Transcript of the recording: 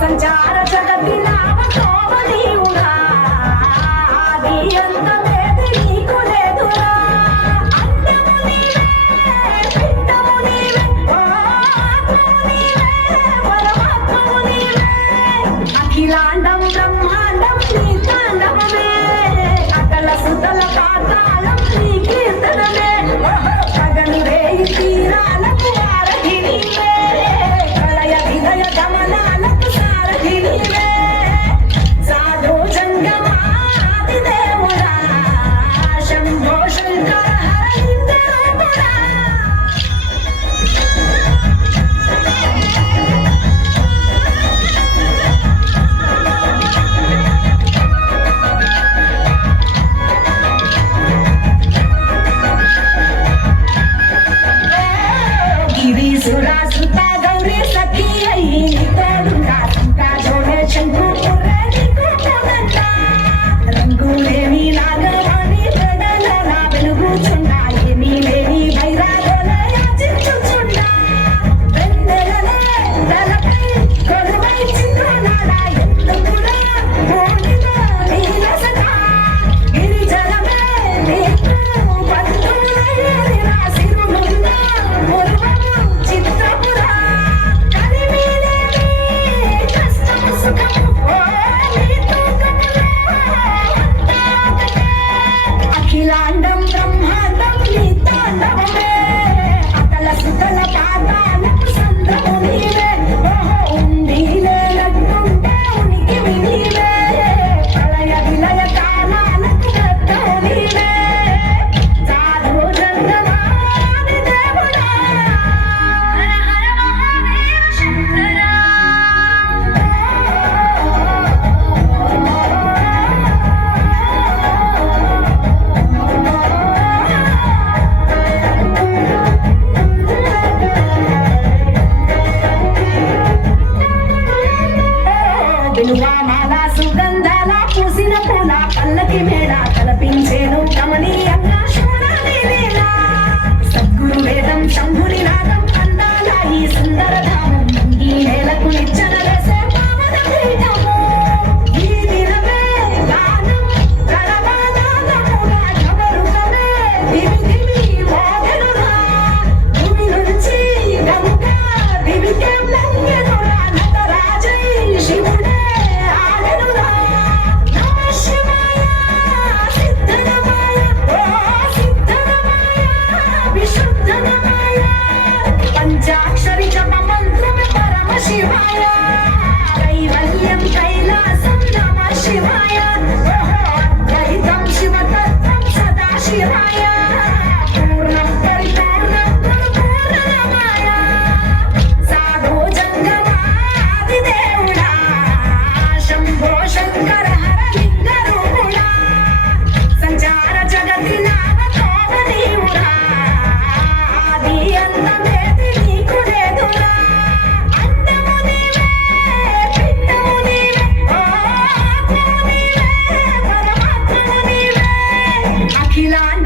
సంచార జగతి నామతోవ నీవురా ఆది అంతమేది నీకు లేదురా అంతము నీవే పిట్టము నీవే ఓ ఆత్మము నీవే పరమాత్మము నీవే అఖిలాండం బ్రహ్మాండం నీ తాండవమే అకల సుతల పాతాళం నీ కీర్తనమే గగను రేయి తీరాలకు వారధి నీవే ప్రళయ విలయ గమనాలకు సారథి నీవే సాధు జంగమాది దేవుడా శంభో శంకర హర లింగరూపుడా గిరీశురా సుత గౌరీ సఖీ అయ్యి తోడుగా సుతా జోడే శంకు పుర్రే నీకు పోదంట రంగులేని నాగవాణి పెదల వెలుగుచుండా ఏమీ లేని వైరాగోల యాచించుచుండా వెన్నెలలే తలపై కొలువై చిందునాడా ఎందుకురా మోనిలో నీలసట గిరిజలమే నీకు బంధువులయ్యేదిరా సిరులున్నా మురువము చిత్రపురా కలిమిలేని కష్టము సుఖము ఓ నీ తూకములో అంతా ఒకటే అఖిలాండం బ్రహ్మాండం నీ తాండవమే అతల సుతల పాతాలకు సంద్రము నీవే ఓహో ఉండి లేనట్టుంటే ఉనికివి నీవే ప్రళయ విలయ కాలాలకు గట్టము నీవే సాధు జంగమాది దేవుడా హర హర మహాదేవ శంకరా బిల్వమాల సుగంధాల పూసిన పూల పల్లకి మేడ కలపించేను కమనీయంగా శివుడాని లీల సద్గురు వేదం శంభుని నాదం అందాల ఈ సుందర ధామం ఈ నేలకు నిచ్చెన వేసే పావన పీఠము ఈ దినమే గానం కరవాదానముగా జబరుకమే దివి దివి మోగెనురా భూమి నుంచి గంగ దివికే లంఘెనురా నటరాజై శివుడే ఆడెనురా నమ శివాయ సిద్ధనమాయ ఓ సిద్ధనమాయ విశుద్ధనమాయ పంచాక్షరి జప మంత్రమే పరమ శివాయ కైవల్యం కైలాసం నమ శివాయ ఓహో అద్వైతం శివతత్వం సదా శివాయ పూర్ణం పరిపూర్ణం పూర్ణమాయ సాధు జంగమాది దేవుడా శంభో శంకర హర లింగరూపుడా సంచార జగతి నామతోవ నీవురా ఆది అంతమేది నీకు లేదురా అంతము నీవే పిట్టము నీవే ఓ ఆత్మము నీవే పరమాత్మము నీవే అఖిలాండ